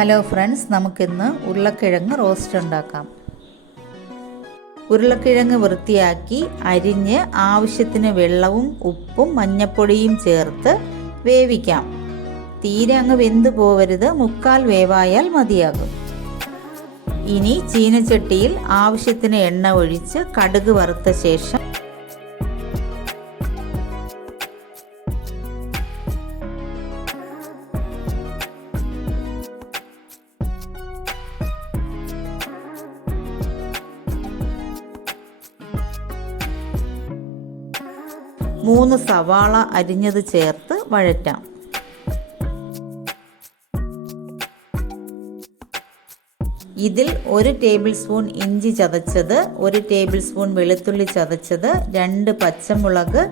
Hello friends, നമുക്കിന്ന് ഉരുളക്കിഴങ്ങ് roast ഉണ്ടാക്കാം. ഉരുളക്കിഴങ്ങ് വൃത്തിയാക്കി അരിഞ്ഞ് ആവശ്യത്തിന് വെള്ളവും ഉപ്പും മഞ്ഞപ്പൊടിയും ചേർത്ത് വേവിക്കാം. തീരെ അങ്ങ് വെന്ത് പോവരുത്, മുക്കാൽ വേവായാൽ മതിയാകും. ഇനി ചീനച്ചട്ടിയിൽ ആവശ്യത്തിന് എണ്ണ ഒഴിച്ച് കടുക് വറുത്ത ശേഷം മൂന്ന് സവാള അരിഞ്ഞത് ചേർത്ത് വഴറ്റാം. ഇതിൽ 1 ടേബിൾ സ്പൂൺ ഇഞ്ചി ചതച്ചത്, 1 ടേബിൾ സ്പൂൺ വെളുത്തുള്ളി ചതച്ചത്, 2 പച്ചമുളക്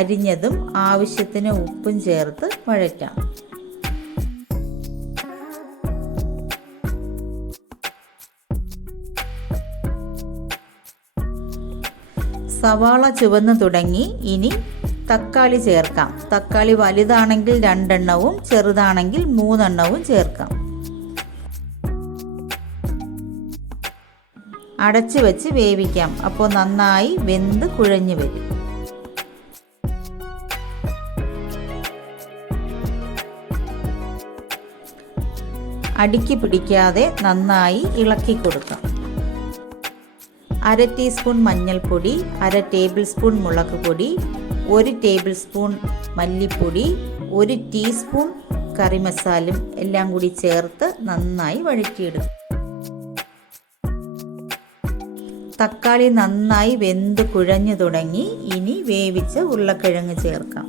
അരിഞ്ഞതും ആവശ്യത്തിന് ഉപ്പും ചേർത്ത് വഴറ്റാം. സവാള ചുവന്നു തുടങ്ങി. ഇനി തക്കാളി ചേർക്കാം. തക്കാളി വലുതാണെങ്കിൽ 2 എണ്ണവും ചെറുതാണെങ്കിൽ 3 എണ്ണവും ചേർക്കാം. അടച്ചു വെച്ച് വേവിക്കാം. അപ്പോൾ നന്നായി വെന്ത് കുഴഞ്ഞു വരും. അടിക്ക് പിടിക്കാതെ നന്നായി ഇളക്കി കൊടുക്കാം. 1/2 ടീസ്പൂൺ മഞ്ഞൾപ്പൊടി, 1/2 ടേബിൾ സ്പൂൺ മുളക് പൊടി, 1 ടേബിൾ സ്പൂൺ മല്ലിപ്പൊടി, 1 ടീസ്പൂൺ കറി മസാലയും എല്ലാം കൂടി ചേർത്ത് നന്നായി വഴറ്റിയിടും. തക്കാളി നന്നായി വെന്ത് കുഴഞ്ഞു തുടങ്ങി. ഇനി വേവിച്ച ഉരുളക്കിഴങ്ങ് ചേർക്കാം.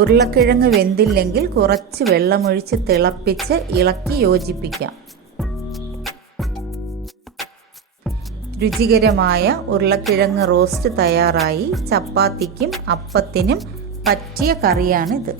ഉരുളക്കിഴങ്ങ് വെന്തില്ലെങ്കിൽ കുറച്ച് വെള്ളമൊഴിച്ച് തിളപ്പിച്ച് ഇളക്കി യോജിപ്പിക്കാം. രുചികരമായ ഉരുളക്കിഴങ്ങ് റോസ്റ്റ് തയ്യാറായി. ചപ്പാത്തിക്കും അപ്പത്തിനും പറ്റിയ കറിയാണിത്.